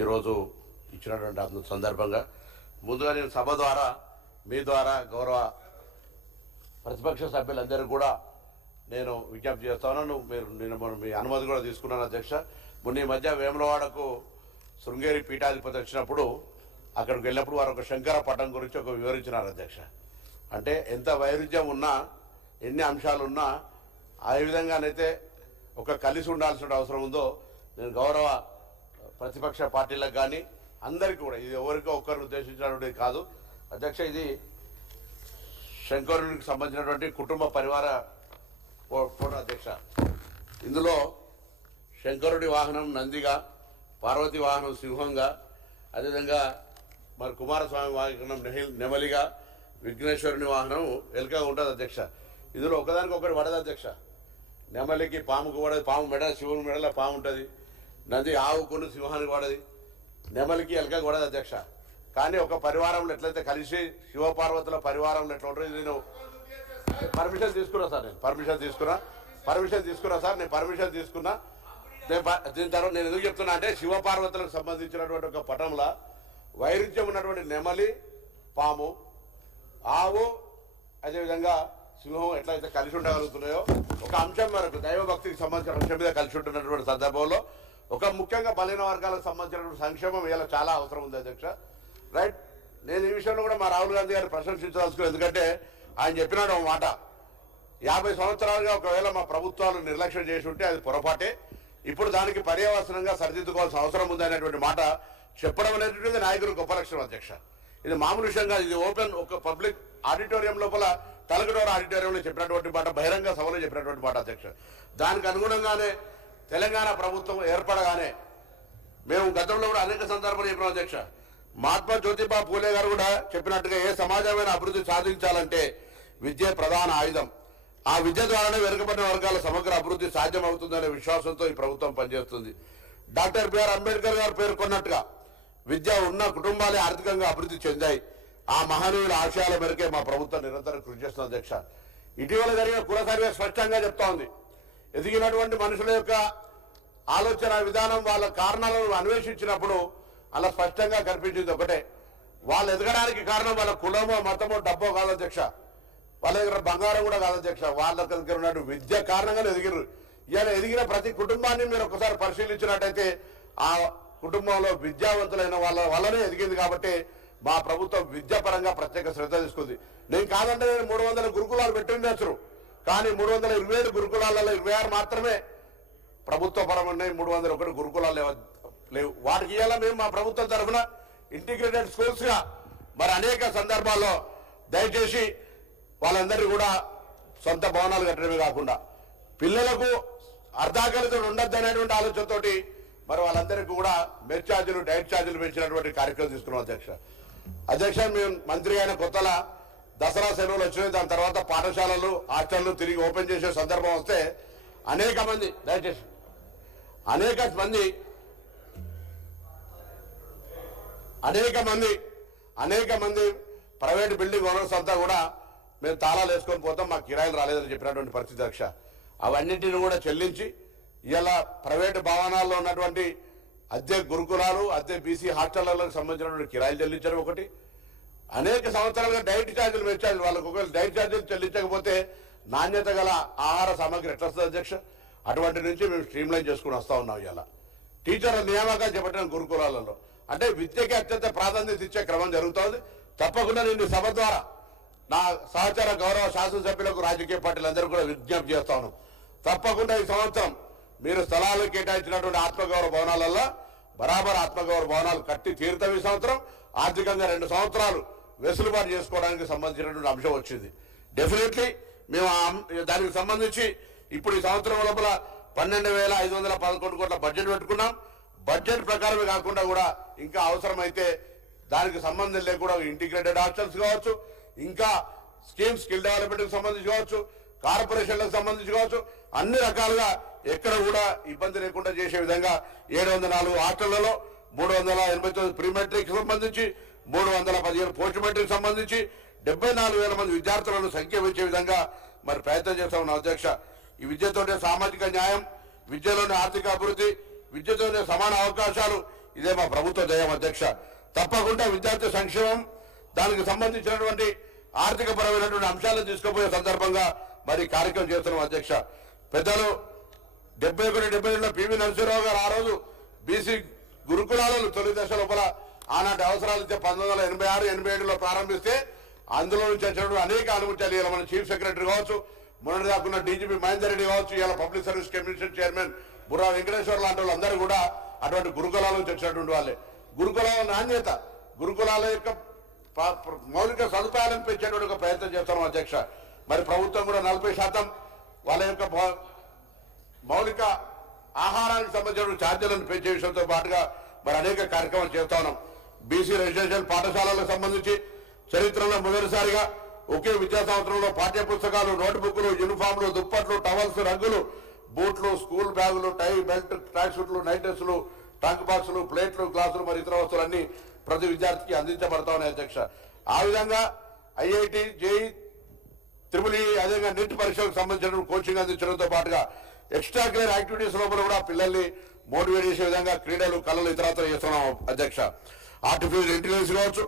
ఈరోజు ఇచ్చినటువంటి సందర్భంగా ముందుగా నేను సభ ద్వారా మీ ద్వారా గౌరవ ప్రతిపక్ష సభ్యులందరూ కూడా నేను విజ్ఞప్తి చేస్తాను. నేను మీ అనుమతి కూడా తీసుకున్నాను అధ్యక్ష. మొన్న ఈ మధ్య వేములవాడకు శృంగేరి పీఠాధిపతి వచ్చినప్పుడు అక్కడికి వెళ్ళినప్పుడు వారు ఒక శంకర పటం గురించి ఒక వివరించినారు అధ్యక్ష. అంటే ఎంత వైరుధ్యం ఉన్నా ఎన్ని అంశాలు ఉన్నా ఆ విధంగానైతే ఒక కలిసి ఉండాల్సిన అవసరం ఉందో నేను గౌరవ ప్రతిపక్ష పార్టీలకు కానీ అందరికీ కూడా, ఇది ఎవరికో ఒక్కరిని ఉద్దేశించినటువంటిది కాదు అధ్యక్ష. ఇది శంకరునికి సంబంధించినటువంటి కుటుంబ పరివార ఫోటో అధ్యక్ష. ఇందులో శంకరుడి వాహనం నందిగా, పార్వతి వాహనం సింహంగా, అదేవిధంగా మరి కుమారస్వామి వాహనం నెమలిగా, విఘ్నేశ్వరుని వాహనం ఎలుకగా ఉంటుంది అధ్యక్ష. ఇందులో ఒకదానికి ఒకటి పడదు అధ్యక్ష. నెమలికి పాముకు పడదు, పాము మెడ శివుని మెడలో పాము ఉంటుంది, నంది ఆవుకుని సింహానికి పడది, నెమలికి ఎలుకకు పడదు అధ్యక్ష. కానీ ఒక పరివారంలో ఎట్లయితే కలిసి శివపార్వతుల పరివారంలో ఎట్లా ఉంటుంది, నేను పర్మిషన్ తీసుకున్నా సార్. నేను పర్మిషన్ తీసుకున్నా. దీని తర్వాత నేను ఎందుకు చెప్తున్నా అంటే శివపార్వతులకు సంబంధించినటువంటి ఒక పటంలో వైరుధ్యం ఉన్నటువంటి నెమలి, పాము, ఆవు, అదేవిధంగా సింహం ఎట్లయితే కలిసి ఉండగలుగుతున్నాయో ఒక అంశం వరకు దైవభక్తికి సంబంధించిన అంశం మీద కలిసి ఉంటున్నటువంటి సందర్భంలో ఒక ముఖ్యంగా బలహీన వర్గాలకు సంబంధించినటువంటి సంక్షేమం ఇలా చాలా అవసరం ఉంది అధ్యక్ష. రైట్. నేను ఈ విషయంలో కూడా మా రాహుల్ గాంధీ గారిని ప్రశంసించదలుచుకున్నాను. ఎందుకంటే ఆయన చెప్పినాడు ఒక మాట, 50 సంవత్సరాలుగా ఒకవేళ మా ప్రభుత్వాలు నిర్లక్ష్యం చేసి ఉంటే అది పొరపాటే, ఇప్పుడు దానికి పర్యవసనంగా సరిదిద్దుకోవాల్సిన అవసరం ఉంది అనేటువంటి మాట చెప్పడం అనేటువంటిది నాయకులు గొప్ప లక్షణం అధ్యక్ష. ఇది మామూలు విషయంగా, ఇది ఓపెన్ ఒక పబ్లిక్ ఆడిటోరియం లోపల తలకడోర ఆడిటోరియంలో చెప్పినటువంటి మాట, బహిరంగ సభలో చెప్పినటువంటి మాట అధ్యక్ష. దానికి అనుగుణంగానే తెలంగాణ ప్రభుత్వం ఏర్పడగానే మేము గతంలో కూడా అనేక సందర్భాలు చెప్పినాం అధ్యక్ష. మహాత్మా జ్యోతిబా పూలే గారు కూడా చెప్పినట్టుగా ఏ సమాజమైన అభివృద్ధి సాధించాలంటే విద్య ప్రధాన ఆయుధం. ఆ విద్య ద్వారానే వెనుకబడిన వర్గాల సమగ్ర అభివృద్ధి సాధ్యమవుతుందనే విశ్వాసంతో ఈ ప్రభుత్వం పనిచేస్తుంది. డాక్టర్ బిఆర్ అంబేద్కర్ గారు పేర్కొన్నట్టుగా విద్య ఉన్న కుటుంబాలే ఆర్థికంగా అభివృద్ధి చెందాయి. ఆ మహనీయుల ఆశయాల మేరకే మా ప్రభుత్వం నిరంతరం కృషి చేస్తుంది అధ్యక్ష. ఇటీవల జరిగిన కుల సర్వే స్పష్టంగా చెప్తా ఉంది, ఎదిగినటువంటి మనుషుల యొక్క ఆలోచన విధానం వాళ్ళ కారణాలను అన్వేషించినప్పుడు అలా స్పష్టంగా కనిపించింది ఒకటే, వాళ్ళు ఎదగడానికి కారణం వాళ్ళ కులమో మతమో డబ్బో కాదు అధ్యక్ష, వాళ్ళ దగ్గర బంగారం కూడా కాదు అధ్యక్ష, వాళ్ళ దగ్గర ఉన్న విద్య కారణంగానే ఎదిగిరు. ఇలా ఎదిగిన ప్రతి కుటుంబాన్ని మీరు ఒకసారి పరిశీలించినట్టయితే ఆ కుటుంబంలో విద్యావంతులైన వాళ్ళ వల్లనే ఎదిగింది. కాబట్టి మా ప్రభుత్వం విద్యాపరంగా ప్రత్యేక శ్రద్ధ తీసుకుంది. నేను కాదంటే 300 గురుకులాలు పెట్టిండొచ్చు, కానీ 327 గురుకులాలలో 26 మాత్రమే ప్రభుత్వ పరం ఉన్నాయి, 301 గురుకులాలు లేవు. వాటికి ఇవాళ మేము మా ప్రభుత్వం తరఫున ఇంటిగ్రేటెడ్ స్కూల్స్ గా మరి అనేక సందర్భాల్లో దయచేసి వాళ్ళందరినీ కూడా సొంత భవనాలు కట్టడమే కాకుండా పిల్లలకు అర్ధాకలితో ఉండద్దు అనేటువంటి ఆలోచనతోటి మరి వాళ్ళందరికీ కూడా మెస్ ఛార్జీలు, డైట్ ఛార్జీలు పెంచినటువంటి కార్యక్రమం తీసుకున్నాం అధ్యక్ష. మేము మంత్రి అయిన కొత్తల దసరా సెలవులు వచ్చినాయి, దాని తర్వాత పాఠశాలలు, హాస్టళ్లు తిరిగి ఓపెన్ చేసే సందర్భం వస్తే అనేక మంది దయచేసి అనేక మంది ప్రైవేట్ బిల్డింగ్ ఓనర్స్ అంతా కూడా మేము తాళాలు వేసుకొని పోతాం, మాకు కిరాయిలు రాలేదని చెప్పినటువంటి పరిస్థితి అధ్యక్ష. అవన్నింటిని కూడా చెల్లించి ఇలా ప్రైవేటు భవనాల్లో ఉన్నటువంటి అద్దె గురుకులాలు, అద్దె బీసీ హాస్టళ్లకు సంబంధించినటువంటి కిరాయిలు చెల్లించడం ఒకటి, అనేక సంవత్సరాలుగా డైట్ ఛార్జీలు పెంచాలి. వాళ్ళకు ఒకవేళ డైట్ ఛార్జీలు చెల్లించకపోతే నాణ్యత గల ఆహార సామాగ్రి ఎట్లా వస్తుంది అధ్యక్ష? అటువంటి నుంచి మేము స్ట్రీమ్లైన్ చేసుకుని వస్తా ఉన్నాం. ఇలా టీచర్ల నియామకాలు చేపట్టిన గురుకులాలలో అంటే విద్యకి అత్యంత ప్రాధాన్యత ఇచ్చే క్రమం జరుగుతోంది. తప్పకుండా నేను సభ ద్వారా నా సహచార గౌరవ శాసనసభ్యులకు, రాజకీయ పార్టీలందరూ కూడా విజ్ఞప్తి చేస్తాను. తప్పకుండా ఈ సంవత్సరం మీరు స్థలాలు కేటాయించినటువంటి ఆత్మగౌరవ భవనాలలో బరాబర్ ఆత్మగౌరవ భవనాలు కట్టి తీరుతాం. ఈ సంవత్సరం ఆర్థికంగా 2 సంవత్సరాలు వెసులుబాటు చేసుకోవడానికి సంబంధించినటువంటి అంశం వచ్చింది. డెఫినెట్లీ మేము దానికి సంబంధించి ఇప్పుడు ఈ సంవత్సరం లోపల 12,511 కోట్ల బడ్జెట్ పెట్టుకున్నాం. బడ్జెట్ ప్రకారమే కాకుండా కూడా ఇంకా అవసరమైతే దానికి సంబంధం లేకుండా ఇంటిగ్రేటెడ్ హాస్టల్స్ కావచ్చు, ఇంకా స్కీమ్ స్కిల్ డెవలప్మెంట్కి సంబంధించి కావచ్చు, కార్పొరేషన్లకు సంబంధించి కావచ్చు, అన్ని రకాలుగా ఎక్కడ కూడా ఇబ్బంది లేకుండా చేసే విధంగా 704 హాస్టళ్లలో 389 ప్రీ మెట్రిక్ సంబంధించి, 315 పోస్ట్ మెట్రిక్ సంబంధించి 74,000 మంది విద్యార్థులను సంఖ్య పెంచే విధంగా మరి ప్రయత్నం చేస్తా ఉన్నాం అధ్యక్ష. ఈ విద్యతోనే సామాజిక న్యాయం, విద్యలోనే ఆర్థిక అభివృద్ధి, విద్యతోనే సమాన అవకాశాలు, ఇదే మా ప్రభుత్వ జయం అధ్యక్ష. తప్పకుండా విద్యార్థి సంక్షేమం, దానికి సంబంధించినటువంటి ఆర్థిక పరమైనటువంటి అంశాలను తీసుకుపోయే సందర్భంగా మరి కార్యక్రమం చేస్తున్నాం అధ్యక్ష. పెద్దలు 71-72లో పివి నరసింహరావు గారు ఆ రోజు బీసీ గురుకులాలను తొలి దశ లోపల ఆనాటి అవసరాలు 1986-87లో ప్రారంభిస్తే అందులో నుంచి వచ్చినప్పుడు అనేక అనుమతులు ఇలా మన చీఫ్ సెక్రటరీ కావచ్చు, మొన్నటి దాకున్న డీజీపీ మహేందర్ రెడ్డి కావచ్చు, ఇలా public service commission chairman Burra Venkateshwara లాంటి వాళ్ళందరూ కూడా అటువంటి గురుకులాల నుంచి వచ్చినటువంటి వాళ్ళే. గురుకులాల నాణ్యత, గురుకులాల యొక్క మౌలిక సదుపాయాలను పెంచేటువంటి ఒక ప్రయత్నం చేస్తాం అధ్యక్ష. మరి ప్రభుత్వం కూడా 40% వాళ్ళ యొక్క మౌలిక ఆహారానికి సంబంధించిన ఛార్జీలను పెంచే విషయంతో పాటుగా మరి అనేక కార్యక్రమాలు చేస్తా ఉన్నాం. బీసీ రెసిడెన్షియల్ పాఠశాలలకు సంబంధించి చరిత్రలో మొదటిసారిగా ఒకే విద్యా సంవత్సరంలో పాఠ్య పుస్తకాలు, నోట్బుక్లు, యూనిఫామ్లు, దుప్పట్లు, టవల్స్, రగ్గులు, బూట్లు, స్కూల్ బ్యాగులు, టై, బెల్ట్, ట్రాక్ సూట్లు, నైట్ డ్రెస్సులు, టంక్ బాక్సులు, ప్లేట్లు, గ్లాసులు మరి ఇతర వస్తువులన్నీ ప్రతి విద్యార్థికి అందించబడతా ఉన్నాయి అధ్యక్ష. ఆ విధంగా ఐఐటి, జేఈ, త్రిపుల్ ఈ, అదేవిధంగా నీట్ పరీక్షలకు సంబంధించిన కోచింగ్ అందించడంతో పాటుగా ఎక్స్ట్రా కరికులర్ యాక్టివిటీస్ లోపల కూడా పిల్లల్ని మోటివేట్ చేసే విధంగా క్రీడలు, కళలు ఇతరత్ర చేస్తున్నాం అధ్యక్ష. ఆర్టిఫిషియల్ ఇంటెలిజెన్స్ కావచ్చు,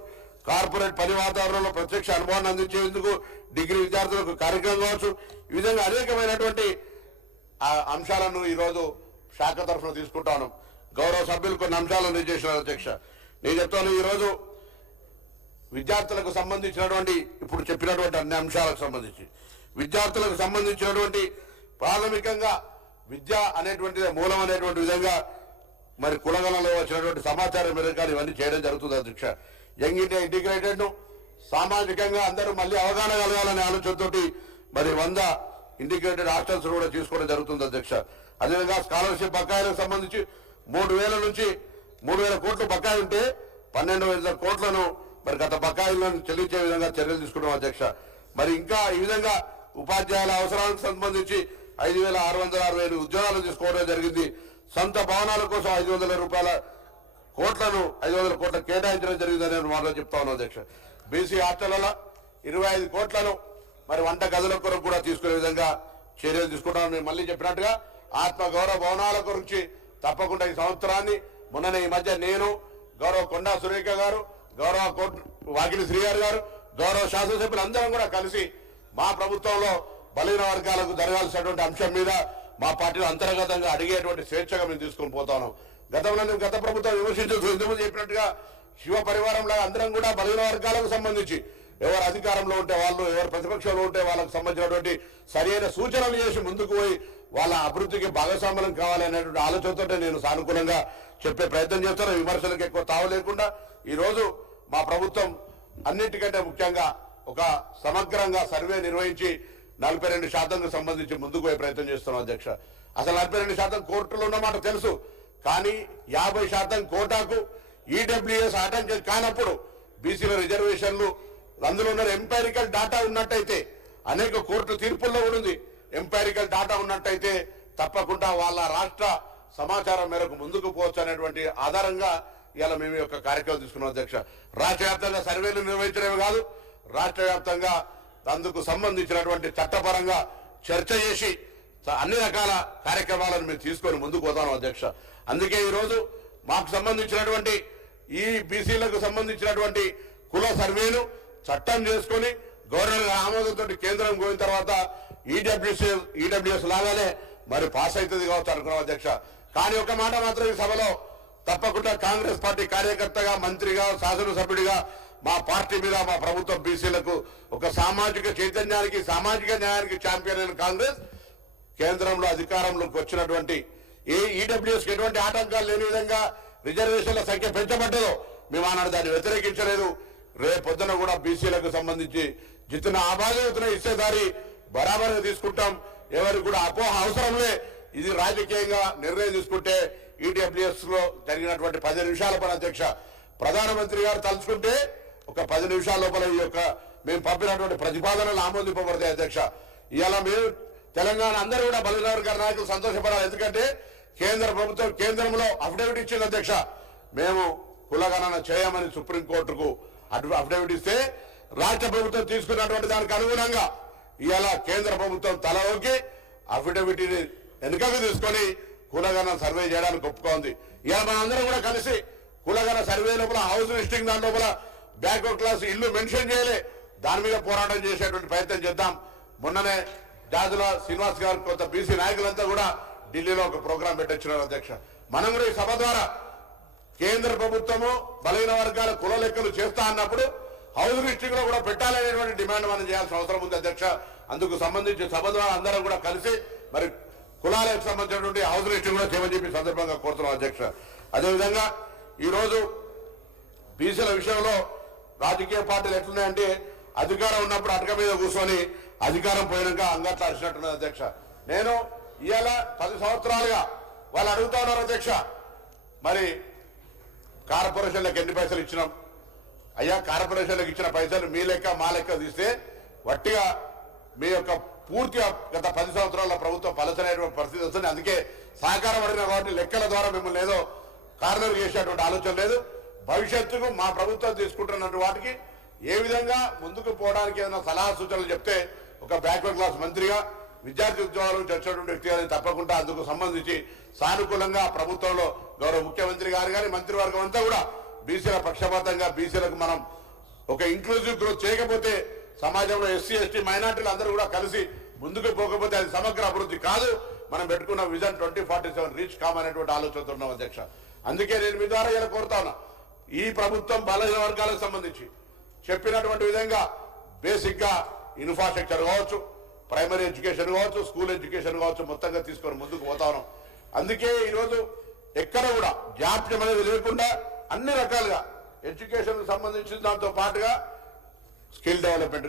కార్పొరేట్ పని వాతావరణంలో ప్రత్యక్ష అనుభవాన్ని అందించేందుకు డిగ్రీ విద్యార్థులకు కార్యక్రమం కావచ్చు, ఈ విధంగా అనేకమైనటువంటి అంశాలను ఈరోజు శాఖ తరఫున తీసుకుంటాను. గౌరవ సభ్యులు కొన్ని అంశాలను చేసినారు అధ్యక్ష. నేను చెప్తాను, ఈరోజు విద్యార్థులకు సంబంధించినటువంటి ఇప్పుడు చెప్పినటువంటి అన్ని అంశాలకు సంబంధించి విద్యార్థులకు సంబంధించినటువంటి ప్రాథమికంగా విద్య అనేటువంటిది మూలం అనేటువంటి విధంగా మరి కులగణలో వచ్చినటువంటి సమాచారం మేరకు ఇవన్నీ చేయడం జరుగుతుంది అధ్యక్ష. యంగ్ ఇండియా ఇంటిగ్రేటెడ్ ను సామాజికంగా అందరూ మళ్ళీ అవగాహన కలగాలనే ఆలోచనతోటి మరి 100 ఇంటిగ్రేటెడ్ హాస్టల్స్ కూడా తీసుకోవడం జరుగుతుంది అధ్యక్ష. అదేవిధంగా స్కాలర్షిప్ బకాయిలకు సంబంధించి 3,000 నుంచి 3,000 కోట్లు బకాయి ఉంటే 12,000 కోట్లను మరి గత బకాయిలను చెల్లించే విధంగా చర్యలు తీసుకున్నాం అధ్యక్ష. మరి ఇంకా ఈ విధంగా ఉపాధ్యాయుల అవసరాలకు సంబంధించి 5,665 ఉద్యోగాలు తీసుకోవడం జరిగింది. సొంత భవనాల కోసం 500 కోట్ల కేటాయించడం జరిగిందని మాటలు చెప్తా ఉన్నాం అధ్యక్ష. బీసీ హాస్టళ్లలో 25 కోట్లను మరి వంట గదుల కొరకు కూడా తీసుకునే విధంగా చర్యలు తీసుకుంటాం. మళ్ళీ చెప్పినట్టుగా ఆత్మగౌరవ భవనాల గురించి తప్పకుండా ఈ సంవత్సరాన్ని మొన్ననే ఈ మధ్య నేను, గౌరవ కొండా సురేఖ గారు, గౌరవ వాకిలి శ్రీగారు గారు, గౌరవ శాసనసభ్యులు అందరం కూడా కలిసి మా ప్రభుత్వంలో బలహీన వర్గాలకు జరగాల్సినటువంటి అంశం మీద మా పార్టీలో అంతర్గతంగా అడిగేటువంటి స్వేచ్ఛగా మేము తీసుకొని పోతాను. గతంలో నేను గత ప్రభుత్వం విమర్శించు ఇంతకుముందు చెప్పినట్టుగా శివ పరివారంలో అందరం కూడా బలహీన వర్గాలకు సంబంధించి ఎవరు అధికారంలో ఉంటే వాళ్ళు, ఎవరు ప్రతిపక్షంలో ఉంటే వాళ్ళకు సంబంధించినటువంటి సరైన సూచనలు చేసి ముందుకు పోయి వాళ్ళ అభివృద్ధికి భాగస్వామ్యం కావాలి అనేటువంటి ఆలోచనతో నేను సానుకూలంగా చెప్పే ప్రయత్నం చేస్తాను. విమర్శలకు ఎక్కువ తావు లేకుండా ఈరోజు మా ప్రభుత్వం అన్నిటికంటే ముఖ్యంగా ఒక సమగ్రంగా సర్వే నిర్వహించి 42% సంబంధించి ముందుకు పోయే ప్రయత్నం చేస్తున్నాం అధ్యక్ష. అసలు 42% కోర్టులో ఉన్నమాట తెలుసు, కానీ 50% కోటాకు ఈడబ్ల్యూఎస్ ఆటంకం కానప్పుడు బీసీల రిజర్వేషన్లు అందులో ఉన్న ఎంపైరికల్ డాటా ఉన్నట్టయితే, అనేక కోర్టు తీర్పుల్లో కూడా ఉంది, ఎంపైరికల్ డాటా ఉన్నట్టయితే తప్పకుండా వాళ్ళ రాష్ట్ర సమాచారం మేరకు ముందుకు పోవచ్చు అనేటువంటి ఆధారంగా ఇవాళ మేము యొక్క కార్యక్రమం తీసుకున్నాం అధ్యక్ష. రాష్ట్ర వ్యాప్తంగా సర్వేలు నిర్వహించడమే కాదు, రాష్ట్ర వ్యాప్తంగా అందుకు సంబంధించినటువంటి చట్టపరంగా చర్చ చేసి అన్ని రకాల కార్యక్రమాలను మేము తీసుకొని ముందుకు పోతాను అధ్యక్ష. అందుకే ఈరోజు మాకు సంబంధించినటువంటి ఈ బీసీలకు సంబంధించినటువంటి కుల సర్వేను చట్టం చేసుకొని గవర్నర్ ఆమోదంతో కేంద్రం పోయిన తర్వాత ఈడబ్ల్యూఎస్ లాగానే మరి పాస్ అవుతుంది కావచ్చు అనుకున్నాం అధ్యక్ష. కానీ ఒక మాట మాత్రం ఈ సభలో తప్పకుండా కాంగ్రెస్ పార్టీ కార్యకర్తగా, మంత్రిగా, శాసనసభ్యుడిగా మా పార్టీ మీద, మా ప్రభుత్వం బీసీలకు ఒక సామాజిక చైతన్యానికి, సామాజిక న్యాయానికి ఛాంపియన్ అయిన కాంగ్రెస్ కేంద్రంలో అధికారంలోకి వచ్చినటువంటి ఏ ఈడబ్ల్యూఎస్కి ఎటువంటి ఆటంకాలు లేని విధంగా రిజర్వేషన్ల సంఖ్య పెంచబడ్డదో మేము ఆనాడు దాన్ని వ్యతిరేకించలేదు. రేపొద్దున కూడా బీసీలకు సంబంధించి జిత్తున ఆబాదితున ఇచ్చేదారి బరాబర్గా తీసుకుంటాం. ఎవరికి కూడా అపోహ అవసరంలే. ఇది రాజకీయంగా నిర్ణయం తీసుకుంటే ఈడబ్ల్యూఎస్ లో జరిగినటువంటి 10 నిమిషాల పని అధ్యక్ష, ప్రధానమంత్రి గారు తలుచుకుంటే ఒక 10 నిమిషాల లోపల ఈ యొక్క మేము పంపినటువంటి ప్రతిపాదనలు ఆమోదింపబడతాయి అధ్యక్ష. ఇవాళ మేము తెలంగాణ అందరూ కూడా బలహీన వర్గాల నాయకులు సంతోషపడాలి. ఎందుకంటే కేంద్ర ప్రభుత్వం కేంద్రంలో అఫిడవిట్ ఇచ్చింది అధ్యక్ష. మేము కులగణన చేయమని సుప్రీంకోర్టుకు అఫిడవిట్ ఇస్తే రాష్ట్ర ప్రభుత్వం తీసుకున్నటువంటి దానికి అనుగుణంగా ఇవాళ కేంద్ర ప్రభుత్వం తల ఊకి అఫిడవిట్ వెనుకకు తీసుకొని కులగణన సర్వే చేయడానికి ఒప్పుకోంది. ఇవాళ మనందరం కూడా కలిసి కులగన సర్వే లోపల హౌస్ లిస్టింగ్ దాని లోపల బ్యాక్వర్డ్ క్లాస్ ఇల్లు మెన్షన్ చేయలే. దాని మీద పోరాటం చేసేటువంటి ప్రయత్నం చేద్దాం. మొన్ననే జాజుల శ్రీనివాస్ గారు కొంత బీసీ నాయకులంతా కూడా ఢిల్లీలో ఒక ప్రోగ్రాం పెట్టొచ్చినారు అధ్యక్ష. మనం కూడా ఈ సభ ద్వారా కేంద్ర ప్రభుత్వము బలహీన వర్గాల కుల లెక్కలు చేస్తా అన్నప్పుడు హౌస్ లిస్టింగ్ లో కూడా పెట్టాలనేటువంటి డిమాండ్ మనం చేయాల్సిన అవసరం ఉంది అధ్యక్ష. అందుకు సంబంధించి సభ ద్వారా అందరం కూడా కలిసి మరి కులాలకు సంబంధించినటువంటి హౌస్ లిస్టింగ్ కూడా చేయమని చెప్పి సందర్భంగా కోరుతున్నాం అధ్యక్ష. అదేవిధంగా ఈరోజు బీసీల విషయంలో రాజకీయ పార్టీలు ఎట్లున్నాయంటే అధికారం ఉన్నప్పుడు అటక మీద కూర్చొని అధికారం పోయినాక అంగట్లా అరిచినట్టున్నది అధ్యక్ష. నేను ఇవాళ 10 సంవత్సరాలుగా వాళ్ళు అడుగుతా ఉన్నారు అధ్యక్ష, మరి కార్పొరేషన్లకు ఎన్ని పైసలు ఇచ్చినాం అయ్యా? కార్పొరేషన్లకు ఇచ్చిన పైసలు మీ లెక్క మా లెక్క తీస్తే వట్టిగా మీ యొక్క పూర్తిగా గత 10 సంవత్సరాల ప్రభుత్వం పలచనైన పరిస్థితి వస్తుంది. అందుకే సహకారం అడిగిన కాబట్టి లెక్కల ద్వారా మిమ్మల్ని ఏదో కార్నర్ చేసేటువంటి ఆలోచన లేదు. భవిష్యత్తుకు మా ప్రభుత్వం తీసుకుంటున్నటువంటి వాటికి ఏ విధంగా ముందుకు పోవడానికి ఏదైనా సలహా సూచనలు చెప్తే ఒక బ్యాక్వర్డ్ క్లాస్ మంత్రిగా విద్యార్థి ఉద్యోగాలు చర్చటువంటి వ్యక్తి గారిని తప్పకుండా అందుకు సంబంధించి సానుకూలంగా ప్రభుత్వంలో గౌరవ ముఖ్యమంత్రి గారు కానీ మంత్రివర్గం అంతా కూడా బీసీల పక్షపాతంగా బీసీలకు మనం ఒక ఇంక్లూజివ్ గ్రోత్ చేయకపోతే సమాజంలో ఎస్సీ ఎస్టీ మైనార్టీలు అందరూ కూడా కలిసి ముందుకు పోకపోతే అది సమగ్ర అభివృద్ధి కాదు. మనం పెట్టుకున్న విజన్ 2047 రీచ్ కామనేటువంటి ఆలోచనతో ఉన్నాం అధ్యక్ష. అందుకే నేను మీ ద్వారా ఇలా కోరుతా ఉన్నా, ఈ ప్రభుత్వం బలహీన వర్గాలకు సంబంధించి చెప్పినటువంటి విధంగా బేసిక్ గా ఇన్ఫ్రాస్ట్రక్చర్ కావచ్చు, ప్రైమరీ ఎడ్యుకేషన్ కావచ్చు, స్కూల్ ఎడ్యుకేషన్ కావచ్చు, మొత్తంగా తీసుకొని ముందుకు పోతా ఉన్నాం. అందుకే ఈరోజు ఎక్కడ కూడా జాప్యం అనేది లేకుండా అన్ని రకాలుగా ఎడ్యుకేషన్ సంబంధించిన దాంతో పాటుగా స్కిల్ డెవలప్మెంట్